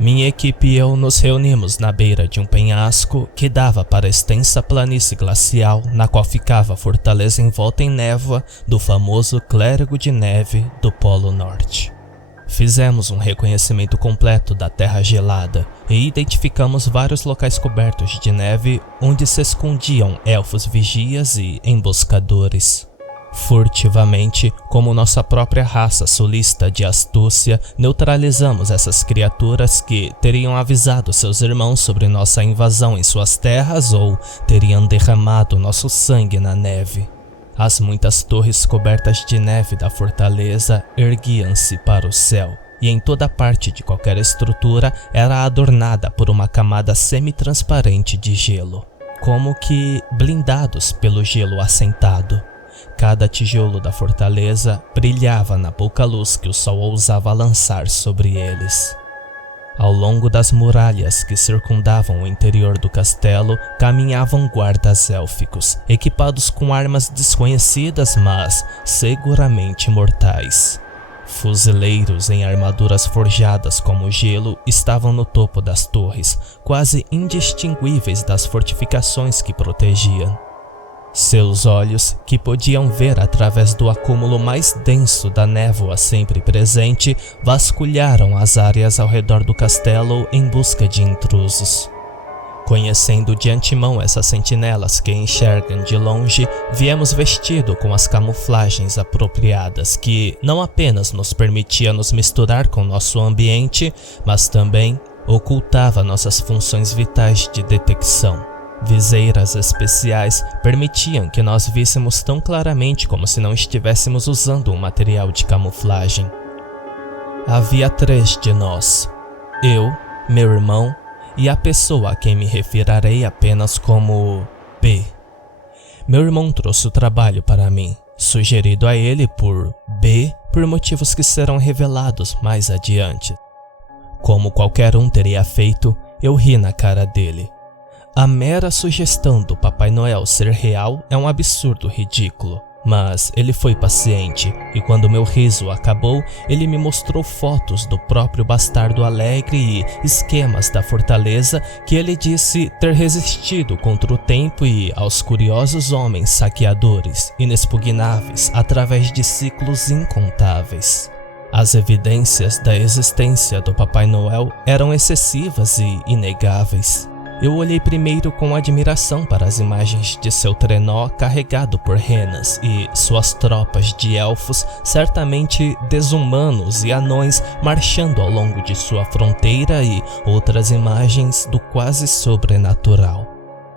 Minha equipe e eu nos reunimos na beira de um penhasco que dava para a extensa planície glacial na qual ficava a fortaleza envolta em névoa do famoso Clérigo de Neve do Polo Norte. Fizemos um reconhecimento completo da terra gelada e identificamos vários locais cobertos de neve onde se escondiam elfos vigias e emboscadores. Furtivamente, como nossa própria raça sulista de astúcia, neutralizamos essas criaturas que teriam avisado seus irmãos sobre nossa invasão em suas terras ou teriam derramado nosso sangue na neve. As muitas torres cobertas de neve da fortaleza erguiam-se para o céu, e em toda parte de qualquer estrutura era adornada por uma camada semi-transparente de gelo, como que blindados pelo gelo assentado. Cada tijolo da fortaleza brilhava na pouca luz que o sol ousava lançar sobre eles. Ao longo das muralhas que circundavam o interior do castelo, caminhavam guardas élficos, equipados com armas desconhecidas, mas seguramente mortais. Fuzileiros em armaduras forjadas como gelo estavam no topo das torres, quase indistinguíveis das fortificações que protegiam. Seus olhos, que podiam ver através do acúmulo mais denso da névoa sempre presente, vasculharam as áreas ao redor do castelo em busca de intrusos. Conhecendo de antemão essas sentinelas que enxergam de longe, viemos vestido com as camuflagens apropriadas que não apenas nos permitia nos misturar com nosso ambiente, mas também ocultava nossas funções vitais de detecção. Viseiras especiais permitiam que nós víssemos tão claramente como se não estivéssemos usando um material de camuflagem. Havia 3 de nós, eu, meu irmão e a pessoa a quem me referirei apenas como B. Meu irmão trouxe o trabalho para mim, sugerido a ele por B por motivos que serão revelados mais adiante. Como qualquer um teria feito, eu ri na cara dele. A mera sugestão do Papai Noel ser real é um absurdo ridículo, mas ele foi paciente e quando meu riso acabou, ele me mostrou fotos do próprio Bastardo Alegre e esquemas da fortaleza que ele disse ter resistido contra o tempo e aos curiosos homens saqueadores, inexpugnáveis através de ciclos incontáveis. As evidências da existência do Papai Noel eram excessivas e inegáveis. Eu olhei primeiro com admiração para as imagens de seu trenó carregado por renas e suas tropas de elfos, certamente desumanos e anões, marchando ao longo de sua fronteira e outras imagens do quase sobrenatural.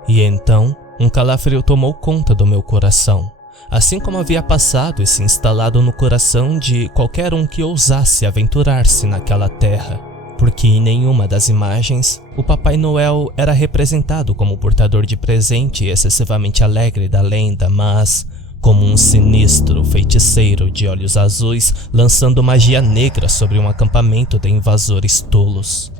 E então, um calafrio tomou conta do meu coração, assim como havia passado e se instalado no coração de qualquer um que ousasse aventurar-se naquela terra. Porque em nenhuma das imagens, o Papai Noel era representado como portador de presente excessivamente alegre da lenda, mas como um sinistro feiticeiro de olhos azuis lançando magia negra sobre um acampamento de invasores tolos.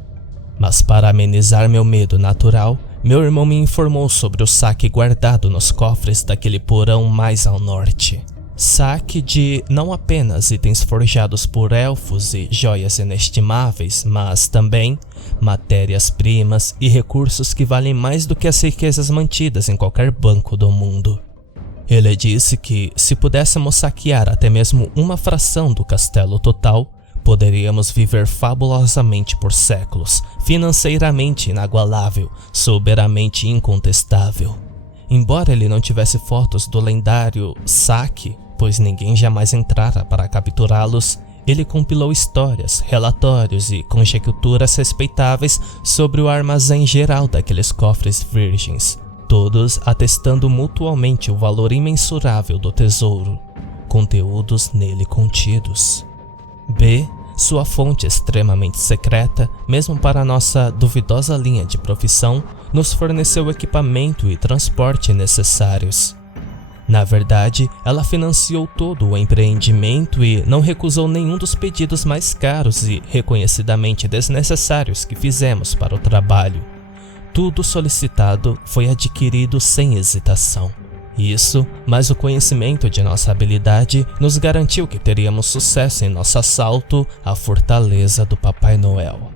Mas para amenizar meu medo natural, meu irmão me informou sobre o saque guardado nos cofres daquele porão mais ao norte. Saque de não apenas itens forjados por elfos e joias inestimáveis, mas também matérias-primas e recursos que valem mais do que as riquezas mantidas em qualquer banco do mundo. Ele disse que, se pudéssemos saquear até mesmo uma fração do castelo total, poderíamos viver fabulosamente por séculos, financeiramente inagualável, soberanamente incontestável. Embora ele não tivesse fotos do lendário saque, pois ninguém jamais entrara para capturá-los, ele compilou histórias, relatórios e conjecturas respeitáveis sobre o armazém geral daqueles cofres virgens, todos atestando mutuamente o valor imensurável do tesouro, conteúdos nele contidos. B, sua fonte extremamente secreta, mesmo para nossa duvidosa linha de profissão, nos forneceu equipamento e transporte necessários. Na verdade, ela financiou todo o empreendimento e não recusou nenhum dos pedidos mais caros e reconhecidamente desnecessários que fizemos para o trabalho. Tudo solicitado foi adquirido sem hesitação. Isso, mas o conhecimento de nossa habilidade, nos garantiu que teríamos sucesso em nosso assalto à fortaleza do Papai Noel.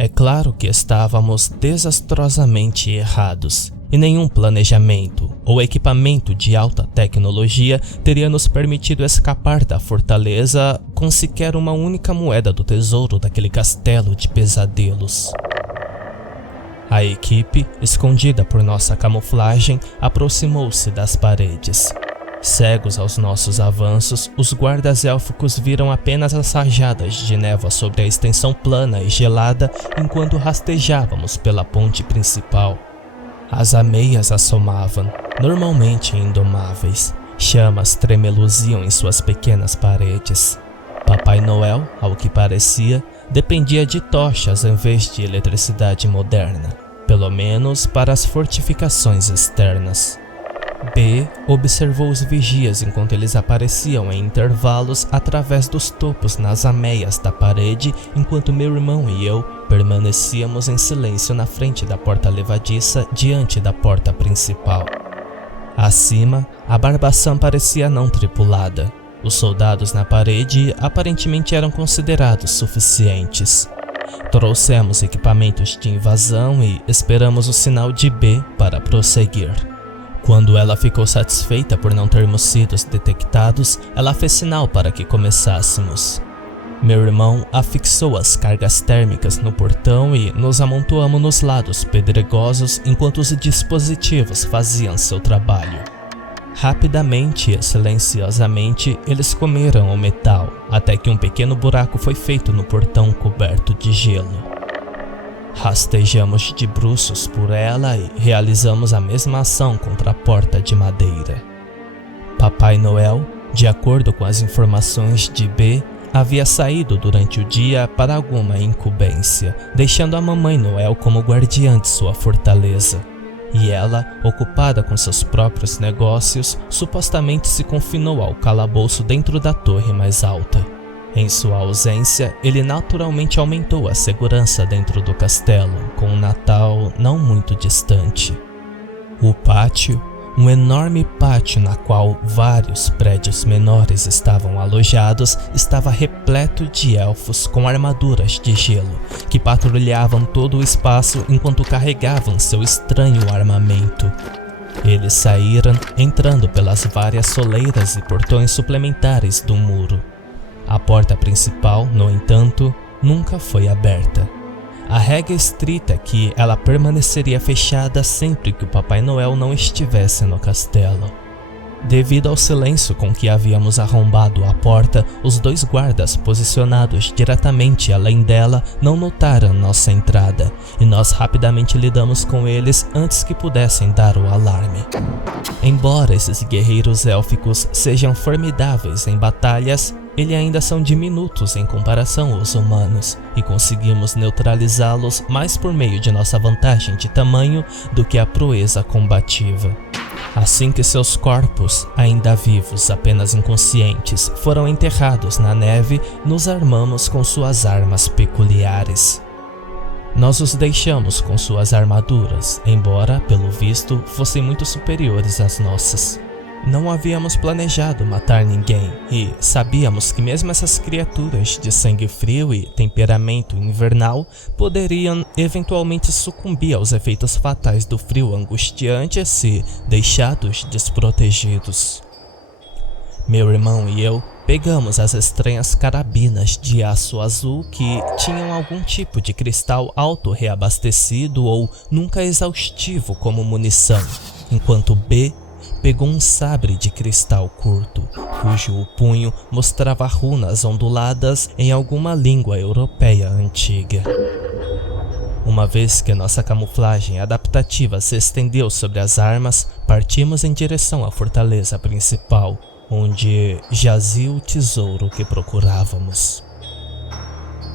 É claro que estávamos desastrosamente errados, e nenhum planejamento ou equipamento de alta tecnologia teria nos permitido escapar da fortaleza com sequer uma única moeda do tesouro daquele castelo de pesadelos. A equipe, escondida por nossa camuflagem, aproximou-se das paredes. Cegos aos nossos avanços, os guardas élficos viram apenas as rajadas de névoa sobre a extensão plana e gelada enquanto rastejávamos pela ponte principal. As ameias assomavam, normalmente indomáveis. Chamas tremeluziam em suas pequenas paredes. Papai Noel, ao que parecia, dependia de tochas em vez de eletricidade moderna, pelo menos para as fortificações externas. B observou os vigias enquanto eles apareciam em intervalos através dos topos nas ameias da parede, enquanto meu irmão e eu permanecíamos em silêncio na frente da porta levadiça diante da porta principal. Acima, a Barbaçã parecia não tripulada. Os soldados na parede aparentemente eram considerados suficientes. Trouxemos equipamentos de invasão e esperamos o sinal de B para prosseguir. Quando ela ficou satisfeita por não termos sido detectados, ela fez sinal para que começássemos. Meu irmão afixou as cargas térmicas no portão e nos amontoamos nos lados pedregosos enquanto os dispositivos faziam seu trabalho. Rapidamente e silenciosamente, eles comeram o metal, até que um pequeno buraco foi feito no portão coberto de gelo. Rastejamos de bruços por ela e realizamos a mesma ação contra a porta de madeira. Papai Noel, de acordo com as informações de B, havia saído durante o dia para alguma incumbência, deixando a Mamãe Noel como guardiã de sua fortaleza. E ela, ocupada com seus próprios negócios, supostamente se confinou ao calabouço dentro da torre mais alta. Em sua ausência, ele naturalmente aumentou a segurança dentro do castelo, com um Natal não muito distante. O pátio, um enorme pátio na qual vários prédios menores estavam alojados, estava repleto de elfos com armaduras de gelo, que patrulhavam todo o espaço enquanto carregavam seu estranho armamento. Eles saíram, entrando pelas várias soleiras e portões suplementares do muro. A porta principal, no entanto, nunca foi aberta. A regra estrita é que ela permaneceria fechada sempre que o Papai Noel não estivesse no castelo. Devido ao silêncio com que havíamos arrombado a porta, os dois guardas posicionados diretamente além dela não notaram nossa entrada, e nós rapidamente lidamos com eles antes que pudessem dar o alarme. Embora esses guerreiros élficos sejam formidáveis em batalhas, eles ainda são diminutos em comparação aos humanos, e conseguimos neutralizá-los mais por meio de nossa vantagem de tamanho do que a proeza combativa. Assim que seus corpos, ainda vivos, apenas inconscientes, foram enterrados na neve, nos armamos com suas armas peculiares. Nós os deixamos com suas armaduras, embora, pelo visto, fossem muito superiores às nossas. Não havíamos planejado matar ninguém e sabíamos que mesmo essas criaturas de sangue frio e temperamento invernal poderiam eventualmente sucumbir aos efeitos fatais do frio angustiante se deixados desprotegidos. Meu irmão e eu pegamos as estranhas carabinas de aço azul que tinham algum tipo de cristal auto-reabastecido ou nunca exaustivo como munição, enquanto B pegou um sabre de cristal curto, cujo punho mostrava runas onduladas em alguma língua europeia antiga. Uma vez que nossa camuflagem adaptativa se estendeu sobre as armas, partimos em direção à fortaleza principal, onde jazia o tesouro que procurávamos.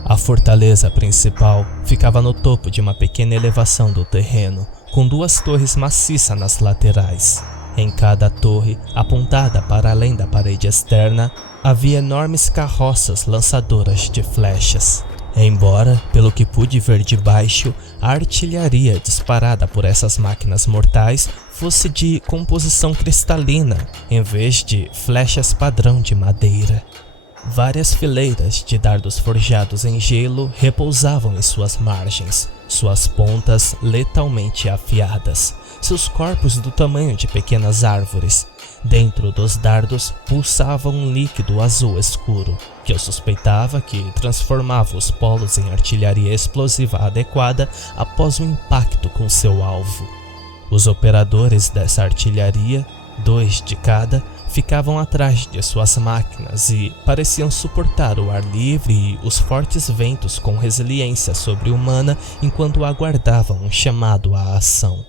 A fortaleza principal ficava no topo de uma pequena elevação do terreno, com duas torres maciças nas laterais. Em cada torre, apontada para além da parede externa, havia enormes carroças lançadoras de flechas. Embora, pelo que pude ver de baixo, a artilharia disparada por essas máquinas mortais fosse de composição cristalina, em vez de flechas padrão de madeira. Várias fileiras de dardos forjados em gelo repousavam em suas margens, suas pontas letalmente afiadas, seus corpos do tamanho de pequenas árvores. Dentro dos dardos pulsava um líquido azul escuro, que eu suspeitava que transformava os polos em artilharia explosiva adequada após o impacto com seu alvo. Os operadores dessa artilharia, 2 de cada, ficavam atrás de suas máquinas e pareciam suportar o ar livre e os fortes ventos com resiliência sobre-humana enquanto aguardavam um chamado à ação.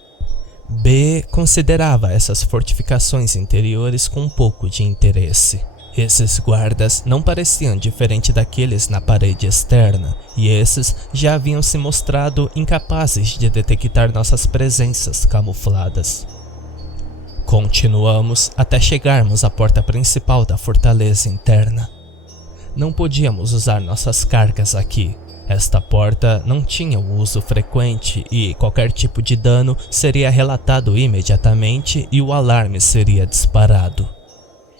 B considerava essas fortificações interiores com um pouco de interesse. Esses guardas não pareciam diferente daqueles na parede externa, e esses já haviam se mostrado incapazes de detectar nossas presenças camufladas. Continuamos até chegarmos à porta principal da fortaleza interna. Não podíamos usar nossas cargas aqui. Esta porta não tinha o uso frequente e qualquer tipo de dano seria relatado imediatamente e o alarme seria disparado.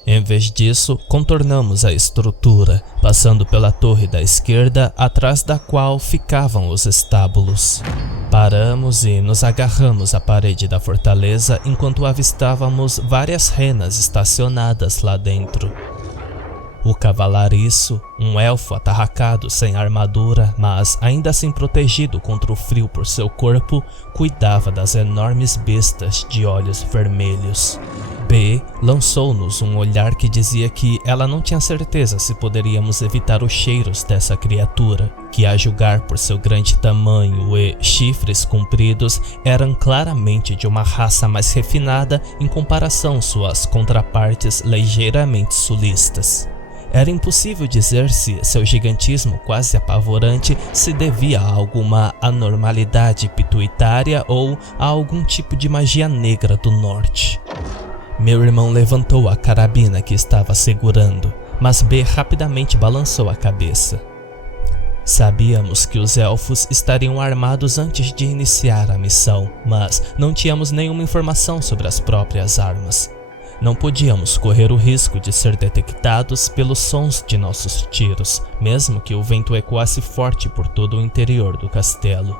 Em vez disso, contornamos a estrutura, passando pela torre da esquerda, atrás da qual ficavam os estábulos. Paramos e nos agarramos à parede da fortaleza enquanto avistávamos várias renas estacionadas lá dentro. O cavalariço, um elfo atarracado sem armadura, mas ainda assim protegido contra o frio por seu corpo, cuidava das enormes bestas de olhos vermelhos. B lançou-nos um olhar que dizia que ela não tinha certeza se poderíamos evitar os cheiros dessa criatura, que a julgar por seu grande tamanho e chifres compridos, eram claramente de uma raça mais refinada em comparação suas contrapartes ligeiramente sulistas. Era impossível dizer se seu gigantismo quase apavorante se devia a alguma anormalidade pituitária ou a algum tipo de magia negra do norte. Meu irmão levantou a carabina que estava segurando, mas B rapidamente balançou a cabeça. Sabíamos que os elfos estariam armados antes de iniciar a missão, mas não tínhamos nenhuma informação sobre as próprias armas. Não podíamos correr o risco de ser detectados pelos sons de nossos tiros, mesmo que o vento ecoasse forte por todo o interior do castelo.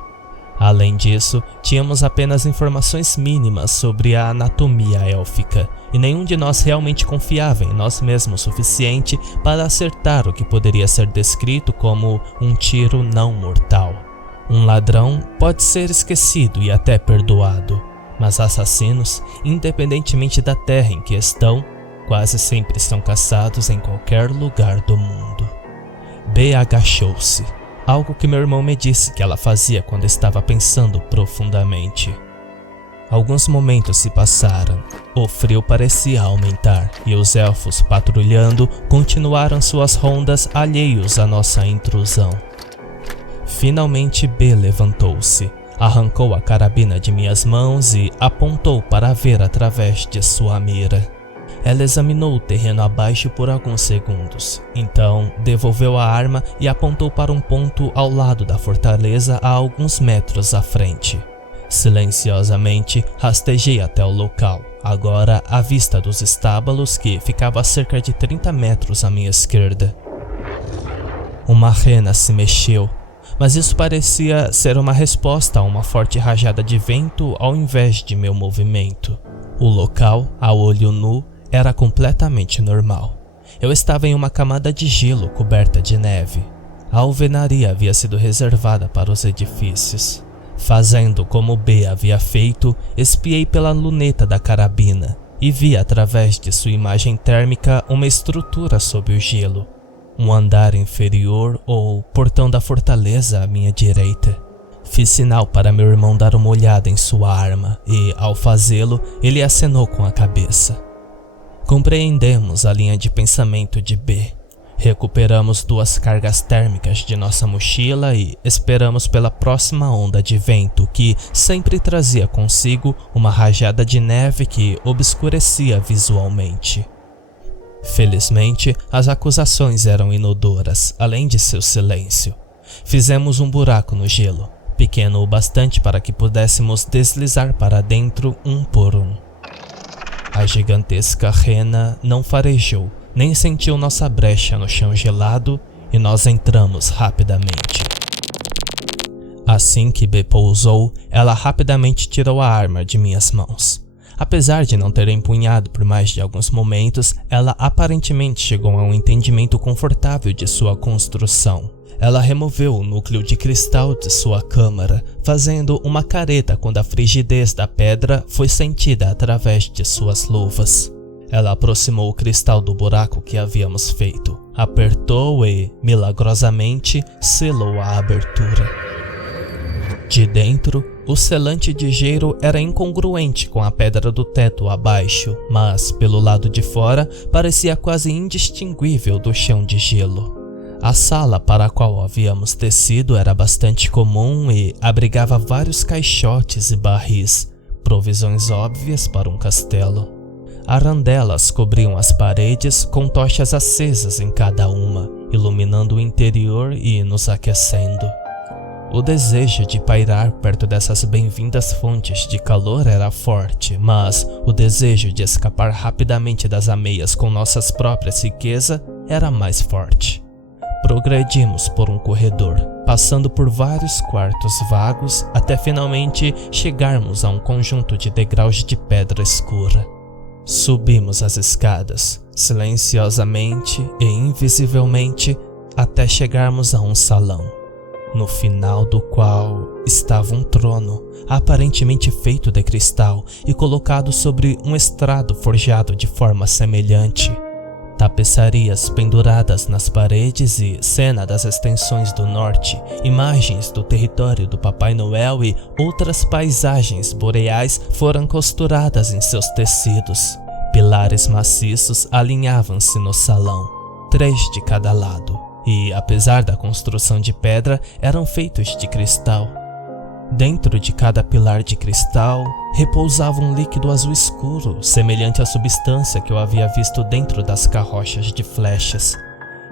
Além disso, tínhamos apenas informações mínimas sobre a anatomia élfica, e nenhum de nós realmente confiava em nós mesmos o suficiente para acertar o que poderia ser descrito como um tiro não mortal. Um ladrão pode ser esquecido e até perdoado, mas assassinos, independentemente da terra em que estão, quase sempre são caçados em qualquer lugar do mundo. B agachou-se, algo que meu irmão me disse que ela fazia quando estava pensando profundamente. Alguns momentos se passaram, o frio parecia aumentar e os elfos patrulhando continuaram suas rondas alheios à nossa intrusão. Finalmente B levantou-se. Arrancou a carabina de minhas mãos e apontou para ver através de sua mira. Ela examinou o terreno abaixo por alguns segundos, então devolveu a arma e apontou para um ponto ao lado da fortaleza a alguns metros à frente. Silenciosamente, rastejei até o local, agora à vista dos estábulos que ficava a cerca de 30 metros à minha esquerda. Uma rena se mexeu, mas isso parecia ser uma resposta a uma forte rajada de vento ao invés de meu movimento. O local, a olho nu, era completamente normal. Eu estava em uma camada de gelo coberta de neve. A alvenaria havia sido reservada para os edifícios. Fazendo como B havia feito, espiei pela luneta da carabina e vi através de sua imagem térmica uma estrutura sob o gelo. Um andar inferior ou portão da fortaleza à minha direita. Fiz sinal para meu irmão dar uma olhada em sua arma e, ao fazê-lo, ele acenou com a cabeça. Compreendemos a linha de pensamento de B. Recuperamos 2 cargas térmicas de nossa mochila e esperamos pela próxima onda de vento que sempre trazia consigo uma rajada de neve que obscurecia visualmente. Felizmente, as acusações eram inodoras, além de seu silêncio. Fizemos um buraco no gelo, pequeno o bastante para que pudéssemos deslizar para dentro um por um. A gigantesca rena não farejou, nem sentiu nossa brecha no chão gelado e nós entramos rapidamente. Assim que B pousou, ela rapidamente tirou a arma de minhas mãos. Apesar de não ter empunhado por mais de alguns momentos, ela aparentemente chegou a um entendimento confortável de sua construção. Ela removeu o núcleo de cristal de sua câmara, fazendo uma careta quando a frigidez da pedra foi sentida através de suas luvas. Ela aproximou o cristal do buraco que havíamos feito, apertou e, milagrosamente, selou a abertura. De dentro, o selante de gelo era incongruente com a pedra do teto abaixo, mas, pelo lado de fora, parecia quase indistinguível do chão de gelo. A sala para a qual havíamos descido era bastante comum e abrigava vários caixotes e barris, provisões óbvias para um castelo. Arandelas cobriam as paredes com tochas acesas em cada uma, iluminando o interior e nos aquecendo. O desejo de pairar perto dessas bem-vindas fontes de calor era forte, mas o desejo de escapar rapidamente das ameias com nossas próprias riquezas era mais forte. Progredimos por um corredor, passando por vários quartos vagos até finalmente chegarmos a um conjunto de degraus de pedra escura. Subimos as escadas, silenciosamente e invisivelmente, até chegarmos a um salão, no final do qual estava um trono, aparentemente feito de cristal e colocado sobre um estrado forjado de forma semelhante. Tapeçarias penduradas nas paredes e cena das extensões do norte, imagens do território do Papai Noel e outras paisagens boreais foram costuradas em seus tecidos. Pilares maciços alinhavam-se no salão, 3 de cada lado, e apesar da construção de pedra, eram feitos de cristal. Dentro de cada pilar de cristal repousava um líquido azul escuro, semelhante à substância que eu havia visto dentro das carroças de flechas.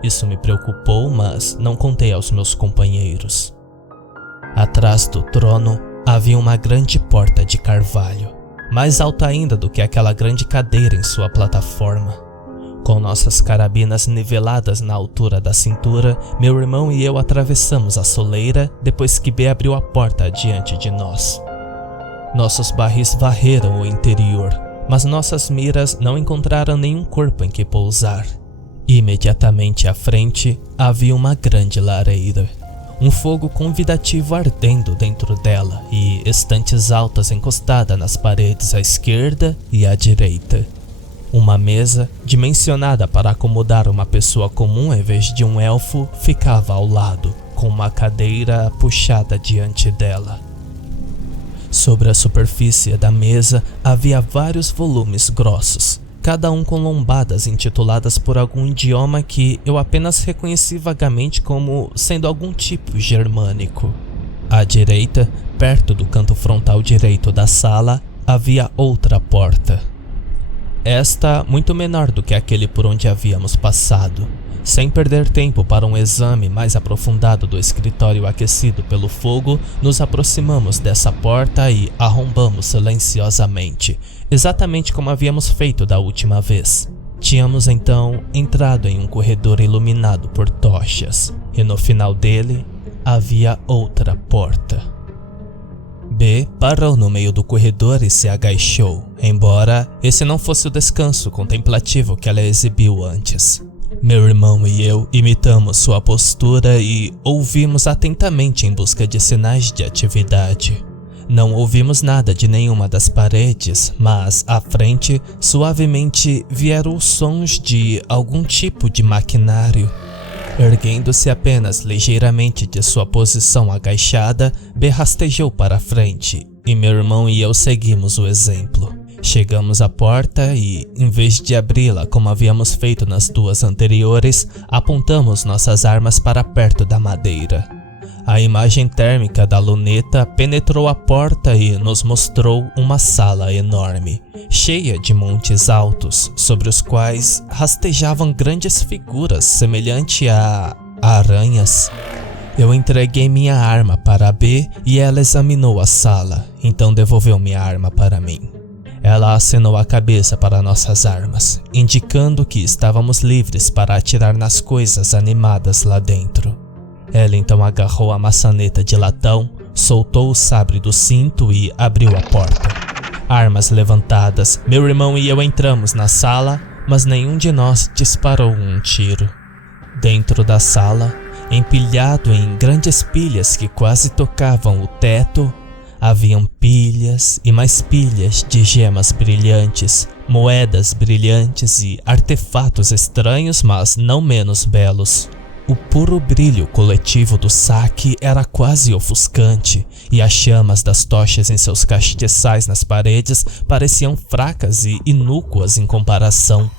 Isso me preocupou, mas não contei aos meus companheiros. Atrás do trono havia uma grande porta de carvalho, mais alta ainda do que aquela grande cadeira em sua plataforma. Com nossas carabinas niveladas na altura da cintura, meu irmão e eu atravessamos a soleira depois que B abriu a porta diante de nós. Nossos barris varreram o interior, mas nossas miras não encontraram nenhum corpo em que pousar. Imediatamente à frente havia uma grande lareira, um fogo convidativo ardendo dentro dela e estantes altas encostadas nas paredes à esquerda e à direita. Uma mesa, dimensionada para acomodar uma pessoa comum em vez de um elfo, ficava ao lado, com uma cadeira puxada diante dela. Sobre a superfície da mesa havia vários volumes grossos, cada um com lombadas intituladas por algum idioma que eu apenas reconheci vagamente como sendo algum tipo germânico. À direita, perto do canto frontal direito da sala, havia outra porta. Esta muito menor do que aquele por onde havíamos passado. Sem perder tempo para um exame mais aprofundado do escritório aquecido pelo fogo, nos aproximamos dessa porta e arrombamos silenciosamente, exatamente como havíamos feito da última vez. Tínhamos então entrado em um corredor iluminado por tochas, e no final dele havia outra porta. B parou no meio do corredor e se agachou, embora esse não fosse o descanso contemplativo que ela exibiu antes. Meu irmão e eu imitamos sua postura e ouvimos atentamente em busca de sinais de atividade. Não ouvimos nada de nenhuma das paredes, mas à frente suavemente vieram os sons de algum tipo de maquinário. Erguendo-se apenas ligeiramente de sua posição agachada, B rastejou para a frente, e meu irmão e eu seguimos o exemplo. Chegamos à porta e, em vez de abri-la como havíamos feito nas duas anteriores, apontamos nossas armas para perto da madeira. A imagem térmica da luneta penetrou a porta e nos mostrou uma sala enorme, cheia de montes altos, sobre os quais rastejavam grandes figuras semelhantes a aranhas. Eu entreguei minha arma para a B e ela examinou a sala, então devolveu minha arma para mim. Ela acenou a cabeça para nossas armas, indicando que estávamos livres para atirar nas coisas animadas lá dentro. Ela então agarrou a maçaneta de latão, soltou o sabre do cinto e abriu a porta. Armas levantadas, meu irmão e eu entramos na sala, mas nenhum de nós disparou um tiro. Dentro da sala, empilhado em grandes pilhas que quase tocavam o teto, haviam pilhas e mais pilhas de gemas brilhantes, moedas brilhantes e artefatos estranhos, mas não menos belos. O puro brilho coletivo do saque era quase ofuscante, e as chamas das tochas em seus castiçais nas paredes pareciam fracas e inúquas em comparação.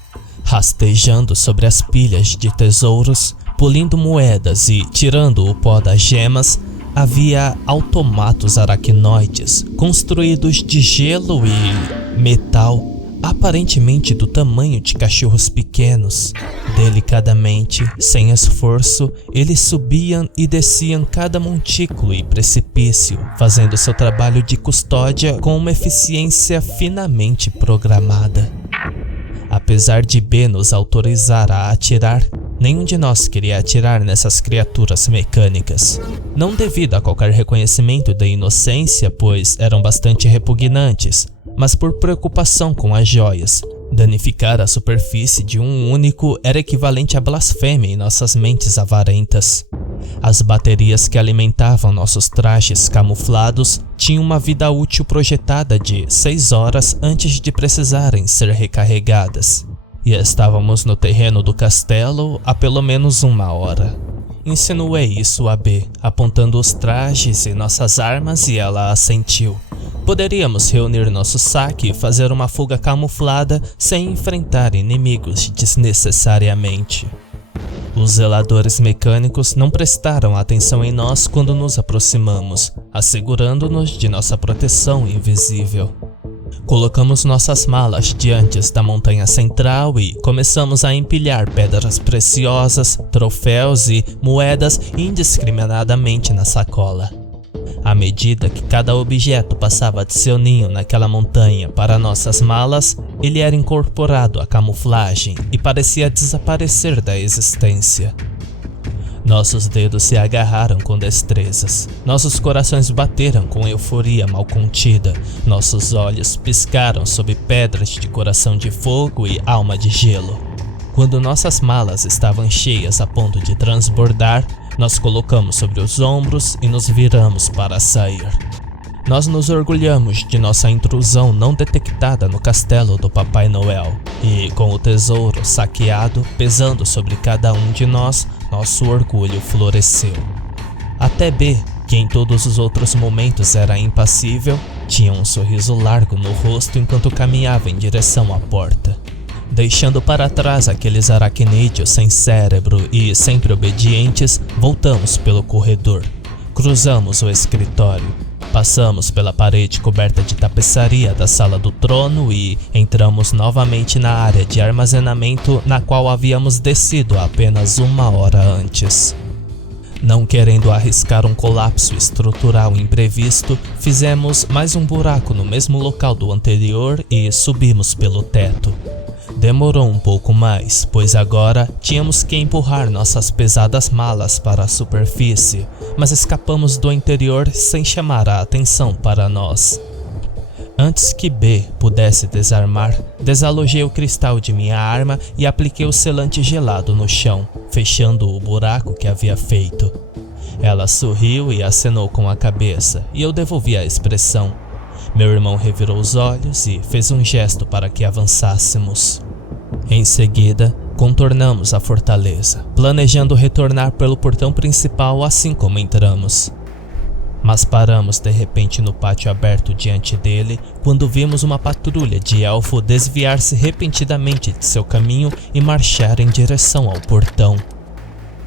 Rastejando sobre as pilhas de tesouros, polindo moedas e tirando o pó das gemas, havia automatos aracnoides construídos de gelo e metal, aparentemente do tamanho de cachorros pequenos. Delicadamente, sem esforço, eles subiam e desciam cada montículo e precipício, fazendo seu trabalho de custódia com uma eficiência finamente programada. Apesar de B nos autorizar a atirar, nenhum de nós queria atirar nessas criaturas mecânicas. Não devido a qualquer reconhecimento da inocência, pois eram bastante repugnantes, mas por preocupação com as joias. Danificar a superfície de um único era equivalente a blasfêmia em nossas mentes avarentas. As baterias que alimentavam nossos trajes camuflados tinham uma vida útil projetada de 6 horas antes de precisarem ser recarregadas, e estávamos no terreno do castelo há pelo menos 1 hora. Insinuei isso a B, apontando os trajes e nossas armas, e ela assentiu. Poderíamos reunir nosso saque e fazer uma fuga camuflada sem enfrentar inimigos desnecessariamente. Os zeladores mecânicos não prestaram atenção em nós quando nos aproximamos, assegurando-nos de nossa proteção invisível. Colocamos nossas malas diante da montanha central e começamos a empilhar pedras preciosas, troféus e moedas indiscriminadamente na sacola. À medida que cada objeto passava de seu ninho naquela montanha para nossas malas, ele era incorporado à camuflagem e parecia desaparecer da existência. Nossos dedos se agarraram com destrezas, nossos corações bateram com euforia mal contida, nossos olhos piscaram sob pedras de coração de fogo e alma de gelo. Quando nossas malas estavam cheias a ponto de transbordar, nós colocamos sobre os ombros e nos viramos para sair. Nós nos orgulhamos de nossa intrusão não detectada no castelo do Papai Noel, e com o tesouro saqueado pesando sobre cada um de nós, nosso orgulho floresceu. Até B, que em todos os outros momentos era impassível, tinha um sorriso largo no rosto enquanto caminhava em direção à porta. Deixando para trás aqueles aracnídeos sem cérebro e sempre obedientes, voltamos pelo corredor. Cruzamos o escritório. Passamos pela parede coberta de tapeçaria da sala do trono e entramos novamente na área de armazenamento na qual havíamos descido apenas 1 hora antes. Não querendo arriscar um colapso estrutural imprevisto, fizemos mais um buraco no mesmo local do anterior e subimos pelo teto. Demorou um pouco mais, pois agora tínhamos que empurrar nossas pesadas malas para a superfície, mas escapamos do interior sem chamar a atenção para nós. Antes que B pudesse desarmar, desalojei o cristal de minha arma e apliquei o selante gelado no chão, fechando o buraco que havia feito. Ela sorriu e acenou com a cabeça, e eu devolvi a expressão. Meu irmão revirou os olhos e fez um gesto para que avançássemos. Em seguida, contornamos a fortaleza, planejando retornar pelo portão principal assim como entramos. Mas paramos de repente no pátio aberto diante dele, quando vimos uma patrulha de elfo desviar-se repentinamente de seu caminho e marchar em direção ao portão.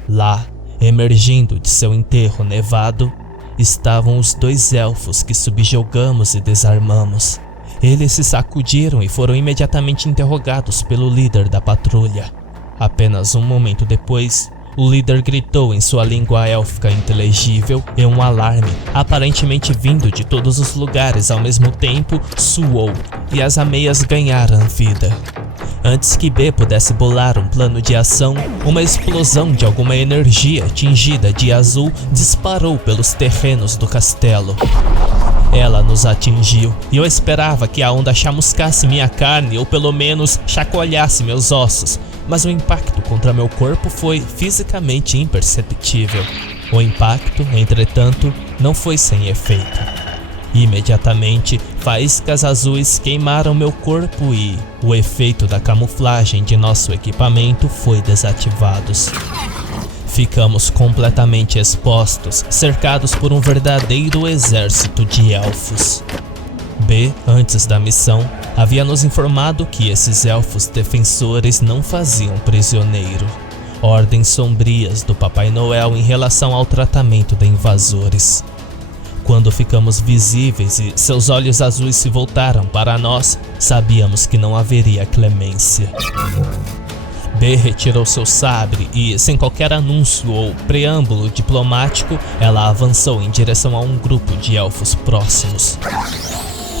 Lá, emergindo de seu enterro nevado, estavam os 2 elfos que subjugamos e desarmamos. Eles se sacudiram e foram imediatamente interrogados pelo líder da patrulha. Apenas um momento depois, o líder gritou em sua língua élfica inteligível e um alarme, aparentemente vindo de todos os lugares ao mesmo tempo, soou e as ameias ganharam vida. Antes que B pudesse bolar um plano de ação, uma explosão de alguma energia tingida de azul disparou pelos terrenos do castelo. Ela nos atingiu e eu esperava que a onda chamuscasse minha carne ou pelo menos chacoalhasse meus ossos, mas o impacto contra meu corpo foi fisicamente imperceptível. O impacto, entretanto, não foi sem efeito. Imediatamente, faíscas azuis queimaram meu corpo e o efeito da camuflagem de nosso equipamento foi desativado. Ficamos completamente expostos, cercados por um verdadeiro exército de elfos. B, antes da missão, havia nos informado que esses elfos defensores não faziam prisioneiro. Ordens sombrias do Papai Noel em relação ao tratamento de invasores. Quando ficamos visíveis e seus olhos azuis se voltaram para nós, sabíamos que não haveria clemência. B retirou seu sabre e, sem qualquer anúncio ou preâmbulo diplomático, ela avançou em direção a um grupo de elfos próximos.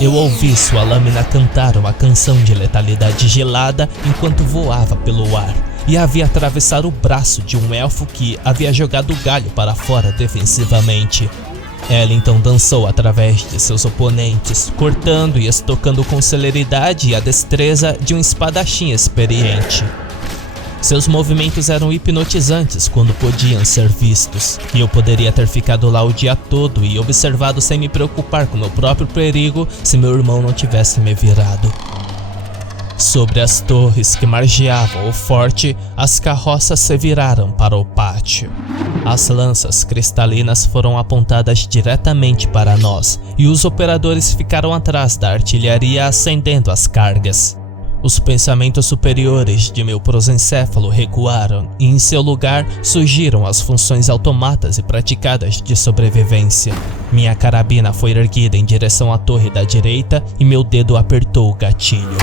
Eu ouvi sua lâmina cantar uma canção de letalidade gelada enquanto voava pelo ar, e havia atravessar o braço de um elfo que havia jogado o galho para fora defensivamente. Ela então dançou através de seus oponentes, cortando e estocando com celeridade e a destreza de um espadachim experiente. Seus movimentos eram hipnotizantes quando podiam ser vistos, e eu poderia ter ficado lá o dia todo e observado sem me preocupar com meu próprio perigo se meu irmão não tivesse me virado. Sobre as torres que margeavam o forte, as carroças se viraram para o pátio. As lanças cristalinas foram apontadas diretamente para nós, e os operadores ficaram atrás da artilharia acendendo as cargas. Os pensamentos superiores de meu prosencéfalo recuaram e em seu lugar surgiram as funções automatas e praticadas de sobrevivência. Minha carabina foi erguida em direção à torre da direita e meu dedo apertou o gatilho.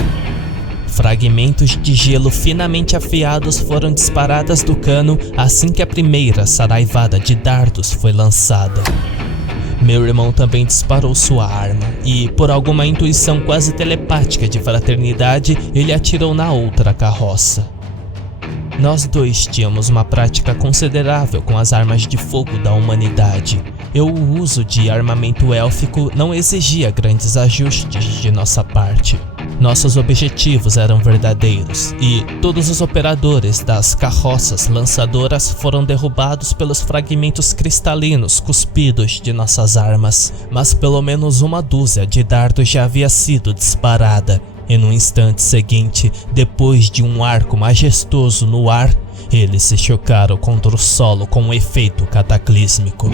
Fragmentos de gelo finamente afiados foram disparadas do cano assim que a primeira saraivada de dardos foi lançada. Meu irmão também disparou sua arma e, por alguma intuição quase telepática de fraternidade, ele atirou na outra carroça. Nós dois tínhamos uma prática considerável com as armas de fogo da humanidade. E o uso de armamento élfico não exigia grandes ajustes de nossa parte. Nossos objetivos eram verdadeiros e todos os operadores das carroças lançadoras foram derrubados pelos fragmentos cristalinos cuspidos de nossas armas, mas pelo menos uma dúzia de dardos já havia sido disparada e no instante seguinte, depois de um arco majestoso no ar, eles se chocaram contra o solo com um efeito cataclísmico.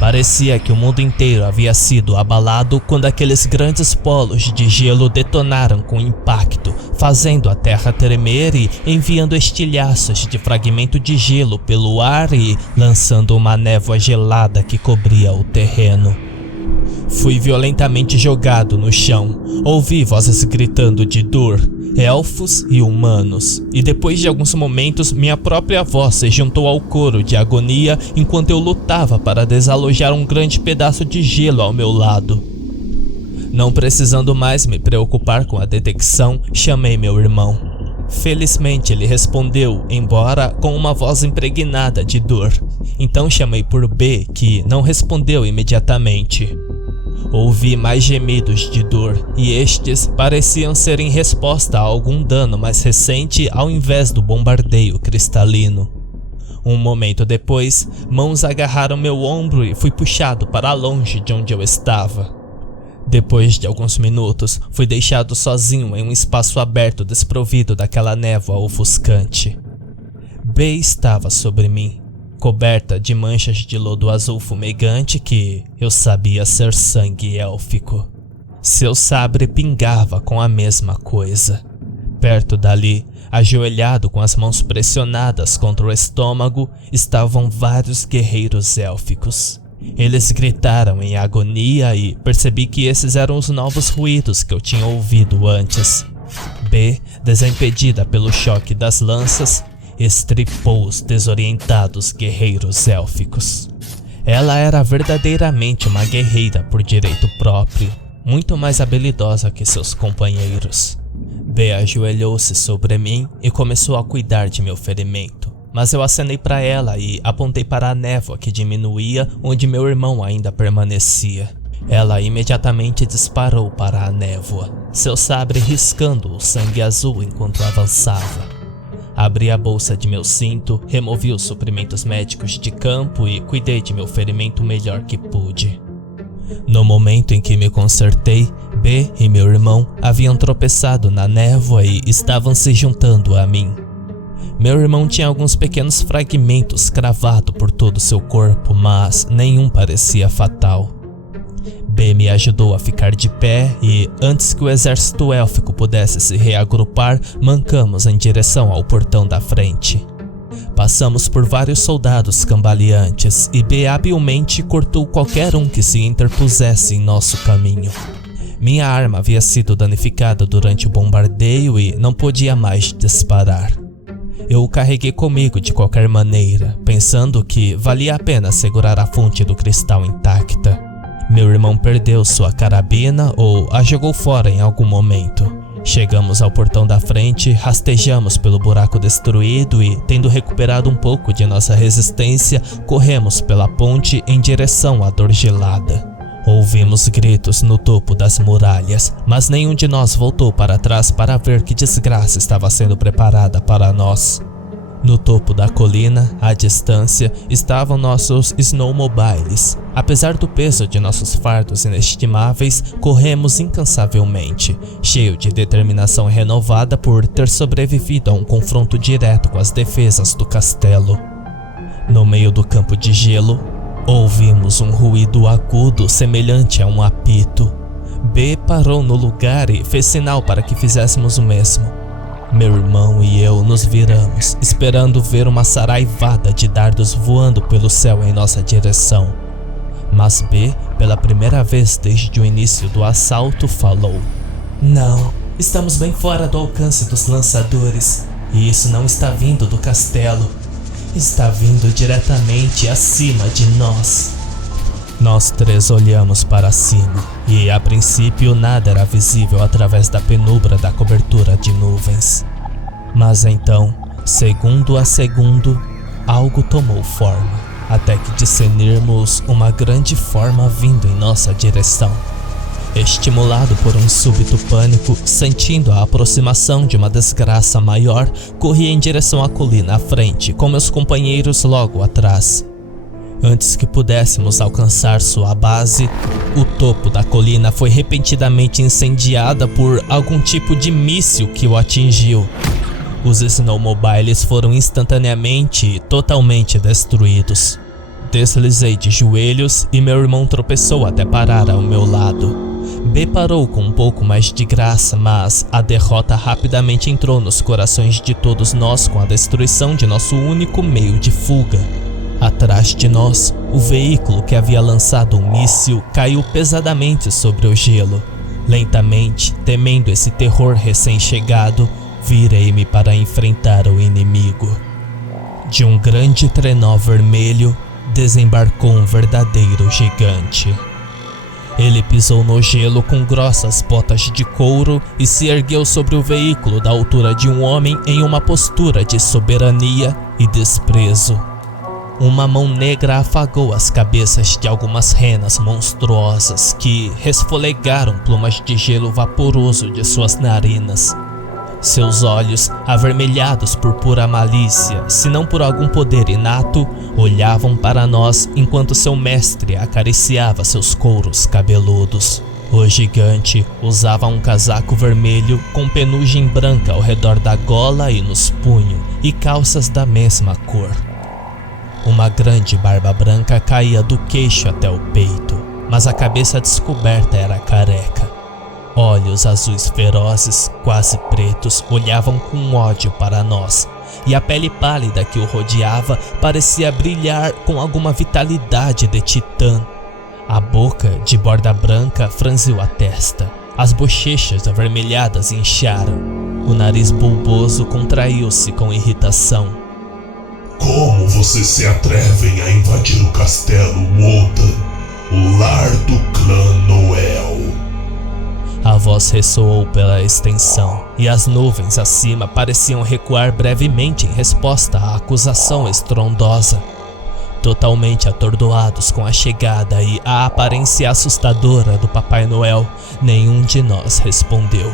Parecia que o mundo inteiro havia sido abalado quando aqueles grandes polos de gelo detonaram com impacto, fazendo a terra tremer e enviando estilhaços de fragmento de gelo pelo ar e lançando uma névoa gelada que cobria o terreno. Fui violentamente jogado no chão, ouvi vozes gritando de dor, elfos e humanos, e depois de alguns momentos minha própria voz se juntou ao coro de agonia enquanto eu lutava para desalojar um grande pedaço de gelo ao meu lado. Não precisando mais me preocupar com a detecção, chamei meu irmão. Felizmente ele respondeu, embora com uma voz impregnada de dor. Então chamei por B, que não respondeu imediatamente. Ouvi mais gemidos de dor, e estes pareciam ser em resposta a algum dano mais recente ao invés do bombardeio cristalino. Um momento depois, mãos agarraram meu ombro e fui puxado para longe de onde eu estava. Depois de alguns minutos, fui deixado sozinho em um espaço aberto desprovido daquela névoa ofuscante. B estava sobre mim, coberta de manchas de lodo azul fumegante que eu sabia ser sangue élfico. Seu sabre pingava com a mesma coisa. Perto dali, ajoelhado com as mãos pressionadas contra o estômago, estavam vários guerreiros élficos. Eles gritaram em agonia e percebi que esses eram os novos ruídos que eu tinha ouvido antes. B, desimpedida pelo choque das lanças, estripou os desorientados guerreiros élficos. Ela era verdadeiramente uma guerreira por direito próprio, muito mais habilidosa que seus companheiros. B ajoelhou-se sobre mim e começou a cuidar de meu ferimento, mas eu acenei para ela e apontei para a névoa que diminuía onde meu irmão ainda permanecia. Ela imediatamente disparou para a névoa, seu sabre riscando o sangue azul enquanto avançava. Abri a bolsa de meu cinto, removi os suprimentos médicos de campo e cuidei de meu ferimento o melhor que pude. No momento em que me consertei, B e meu irmão haviam tropeçado na névoa e estavam se juntando a mim. Meu irmão tinha alguns pequenos fragmentos cravados por todo o seu corpo, mas nenhum parecia fatal. B me ajudou a ficar de pé e, antes que o exército élfico pudesse se reagrupar, mancamos em direção ao portão da frente. Passamos por vários soldados cambaleantes e B habilmente cortou qualquer um que se interpusesse em nosso caminho. Minha arma havia sido danificada durante o bombardeio e não podia mais disparar. Eu o carreguei comigo de qualquer maneira, pensando que valia a pena segurar a fonte do cristal intacta. Meu irmão perdeu sua carabina ou a jogou fora em algum momento. Chegamos ao portão da frente, rastejamos pelo buraco destruído e, tendo recuperado um pouco de nossa resistência, corremos pela ponte em direção à dor gelada. Ouvimos gritos no topo das muralhas, mas nenhum de nós voltou para trás para ver que desgraça estava sendo preparada para nós. No topo da colina, à distância, estavam nossos snowmobiles. Apesar do peso de nossos fardos inestimáveis, corremos incansavelmente, cheio de determinação renovada por ter sobrevivido a um confronto direto com as defesas do castelo. No meio do campo de gelo, ouvimos um ruído agudo semelhante a um apito. B parou no lugar e fez sinal para que fizéssemos o mesmo. Meu irmão e eu nos viramos, esperando ver uma saraivada de dardos voando pelo céu em nossa direção. Mas B, pela primeira vez desde o início do assalto, falou: "Não, estamos bem fora do alcance dos lançadores, e isso não está vindo do castelo. Está vindo diretamente acima de nós." Nós três olhamos para cima, e a princípio nada era visível através da penumbra da cobertura de nuvens. Mas então, segundo a segundo, algo tomou forma, até que discernirmos uma grande forma vindo em nossa direção. Estimulado por um súbito pânico, sentindo a aproximação de uma desgraça maior, corri em direção à colina à frente, com meus companheiros logo atrás. Antes que pudéssemos alcançar sua base, o topo da colina foi repentinamente incendiada por algum tipo de míssil que o atingiu. Os snowmobiles foram instantaneamente e totalmente destruídos. Deslizei de joelhos e meu irmão tropeçou até parar ao meu lado. B parou com um pouco mais de graça, mas a derrota rapidamente entrou nos corações de todos nós com a destruição de nosso único meio de fuga. Atrás de nós, o veículo que havia lançado um míssil caiu pesadamente sobre o gelo. Lentamente, temendo esse terror recém-chegado, virei-me para enfrentar o inimigo. De um grande trenó vermelho, desembarcou um verdadeiro gigante. Ele pisou no gelo com grossas botas de couro e se ergueu sobre o veículo da altura de um homem em uma postura de soberania e desprezo. Uma mão negra afagou as cabeças de algumas renas monstruosas que resfolegaram plumas de gelo vaporoso de suas narinas. Seus olhos, avermelhados por pura malícia, se não por algum poder inato, olhavam para nós enquanto seu mestre acariciava seus couros cabeludos. O gigante usava um casaco vermelho com penugem branca ao redor da gola e nos punhos, e calças da mesma cor. Uma grande barba branca caía do queixo até o peito, mas a cabeça descoberta era careca. Olhos azuis ferozes, quase pretos, olhavam com ódio para nós, e a pele pálida que o rodeava parecia brilhar com alguma vitalidade de titã. A boca, de borda branca, franziu a testa. As bochechas avermelhadas incharam. O nariz bulboso contraiu-se com irritação. Como vocês se atrevem a invadir o castelo Wodan, o lar do clã Noel? A voz ressoou pela extensão, e as nuvens acima pareciam recuar brevemente em resposta à acusação estrondosa. Totalmente atordoados com a chegada e a aparência assustadora do Papai Noel, nenhum de nós respondeu.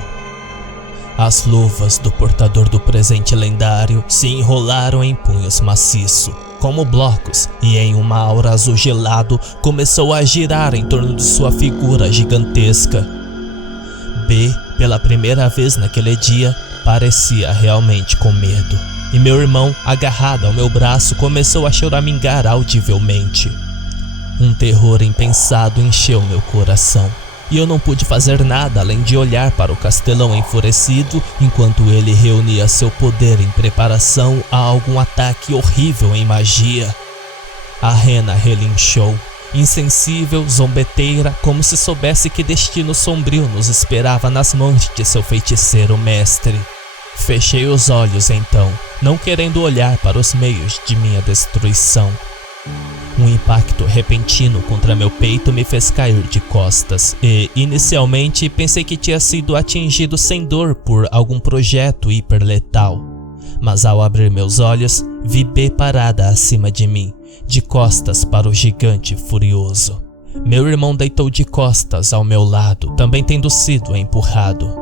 As luvas do portador do presente lendário se enrolaram em punhos maciço, como blocos, e em uma aura azul gelado começou a girar em torno de sua figura gigantesca. B, pela primeira vez naquele dia, parecia realmente com medo, e meu irmão, agarrado ao meu braço, começou a choramingar audivelmente. Um terror impensado encheu meu coração, e eu não pude fazer nada além de olhar para o castelão enfurecido enquanto ele reunia seu poder em preparação a algum ataque horrível em magia. A rena relinchou, insensível, zombeteira, como se soubesse que destino sombrio nos esperava nas mãos de seu feiticeiro mestre. Fechei os olhos então, não querendo olhar para os meios de minha destruição. Um impacto repentino contra meu peito me fez cair de costas e, inicialmente, pensei que tinha sido atingido sem dor por algum projeto hiperletal. Mas ao abrir meus olhos, vi B parada acima de mim, de costas para o gigante furioso. Meu irmão deitou de costas ao meu lado, também tendo sido empurrado.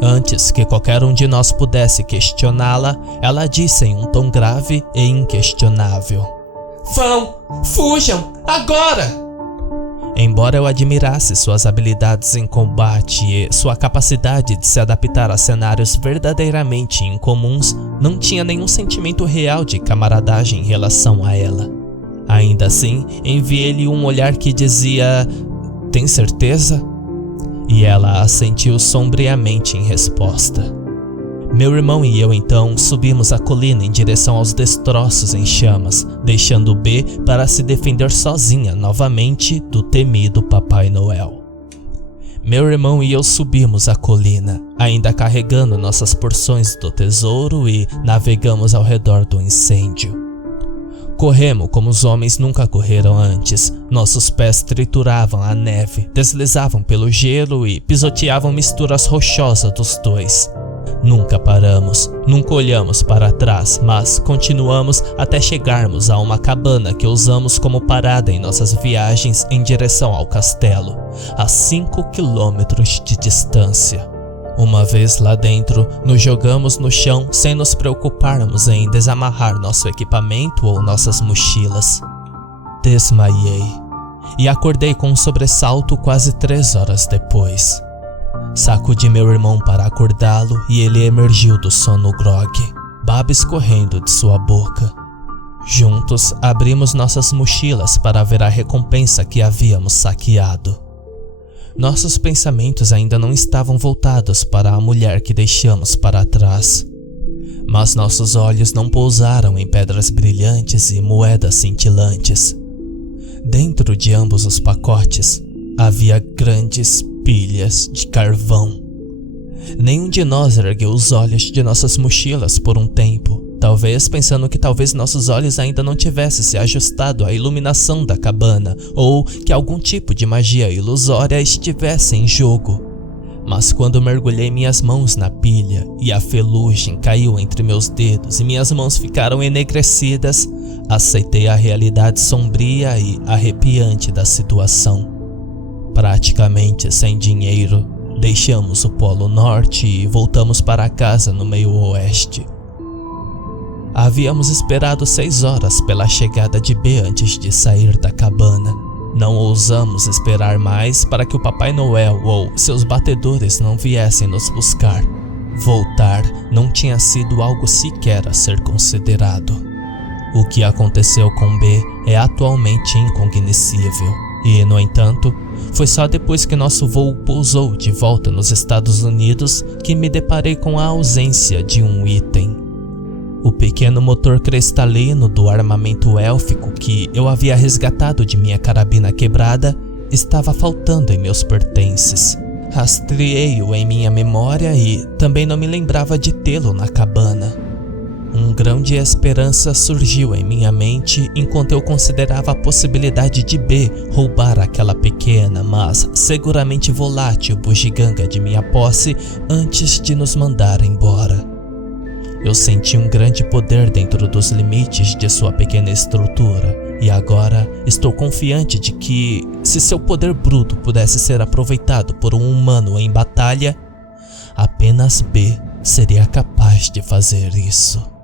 Antes que qualquer um de nós pudesse questioná-la, ela disse em um tom grave e inquestionável: "Vão! Fujam! Agora!" Embora eu admirasse suas habilidades em combate e sua capacidade de se adaptar a cenários verdadeiramente incomuns, não tinha nenhum sentimento real de camaradagem em relação a ela. Ainda assim, enviei-lhe um olhar que dizia: "Tem certeza?" E ela assentiu sombriamente em resposta. Meu irmão e eu então subimos a colina em direção aos destroços em chamas, deixando B para se defender sozinha novamente do temido Papai Noel. Meu irmão e eu subimos a colina, ainda carregando nossas porções do tesouro, e navegamos ao redor do incêndio. Corremos como os homens nunca correram antes. Nossos pés trituravam a neve, deslizavam pelo gelo e pisoteavam misturas rochosas dos dois. Nunca paramos, nunca olhamos para trás, mas continuamos até chegarmos a uma cabana que usamos como parada em nossas viagens em direção ao castelo, a 5 quilômetros de distância. Uma vez lá dentro, nos jogamos no chão sem nos preocuparmos em desamarrar nosso equipamento ou nossas mochilas. Desmaiei e acordei com um sobressalto quase 3 horas depois. Sacudi meu irmão para acordá-lo e ele emergiu do sono grogue, baba escorrendo de sua boca. Juntos, abrimos nossas mochilas para ver a recompensa que havíamos saqueado. Nossos pensamentos ainda não estavam voltados para a mulher que deixamos para trás. Mas nossos olhos não pousaram em pedras brilhantes e moedas cintilantes. Dentro de ambos os pacotes, havia grandes pilhas de carvão. Nenhum de nós ergueu os olhos de nossas mochilas por um tempo, talvez pensando que talvez nossos olhos ainda não tivessem se ajustado à iluminação da cabana, ou que algum tipo de magia ilusória estivesse em jogo. Mas quando mergulhei minhas mãos na pilha e a ferrugem caiu entre meus dedos e minhas mãos ficaram enegrecidas, aceitei a realidade sombria e arrepiante da situação. Praticamente sem dinheiro, deixamos o Polo Norte e voltamos para casa no meio oeste. Havíamos esperado 6 horas pela chegada de B antes de sair da cabana. Não ousamos esperar mais para que o Papai Noel ou seus batedores não viessem nos buscar. Voltar não tinha sido algo sequer a ser considerado. O que aconteceu com B é atualmente incognoscível e, no entanto, foi só depois que nosso voo pousou de volta nos Estados Unidos que me deparei com a ausência de um item. O pequeno motor cristalino do armamento élfico que eu havia resgatado de minha carabina quebrada estava faltando em meus pertences. Rastreei-o em minha memória e também não me lembrava de tê-lo na cabana. Um grão de esperança surgiu em minha mente enquanto eu considerava a possibilidade de B roubar aquela pequena, mas seguramente volátil bugiganga de minha posse antes de nos mandar embora. Eu senti um grande poder dentro dos limites de sua pequena estrutura, e agora estou confiante de que, se seu poder bruto pudesse ser aproveitado por um humano em batalha, apenas B seria capaz de fazer isso.